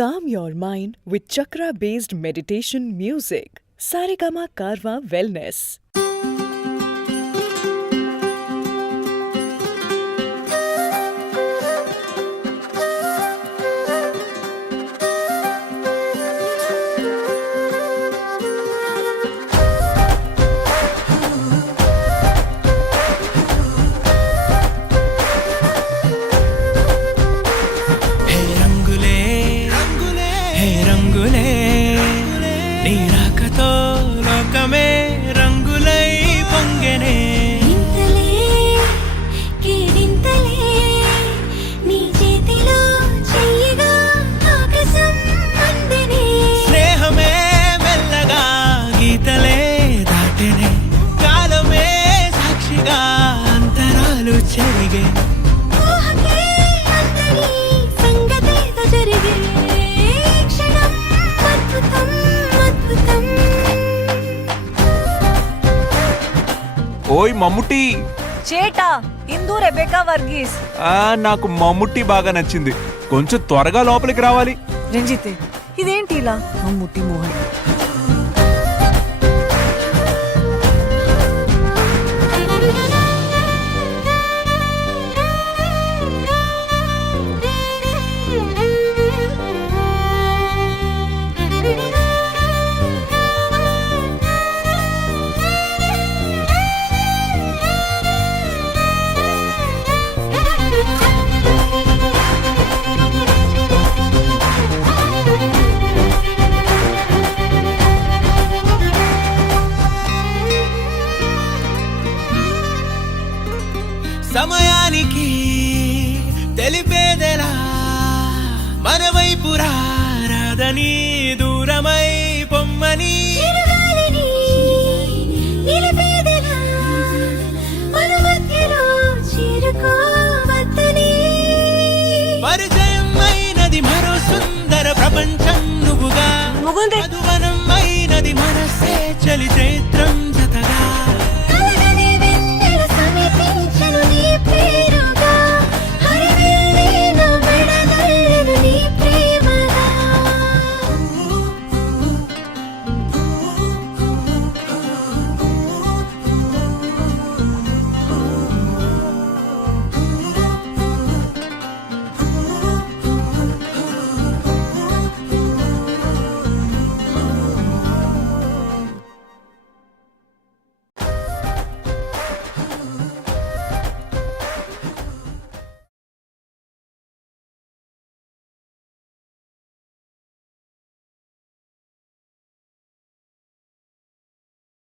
Calm your mind with chakra-based meditation music. Saregama Karwa Wellness. ఓయ్ మమ్ముట్టి చేటా ఇందు Rebecca Verghese. నాకు మమ్ముట్టి బాగా నచ్చింది. కొంచెం త్వరగా లోపలికి రావాలి. రంజితే ఇదేంటి ఇలా? మమ్ముట్టి మోహన్ సమయానికి తెలిపేదెలా, మన వైపు రాదని దూరమై పొమ్మని పరిచయం అయినది మరో సుందర ప్రపంచం నువ్వుగా మధువనం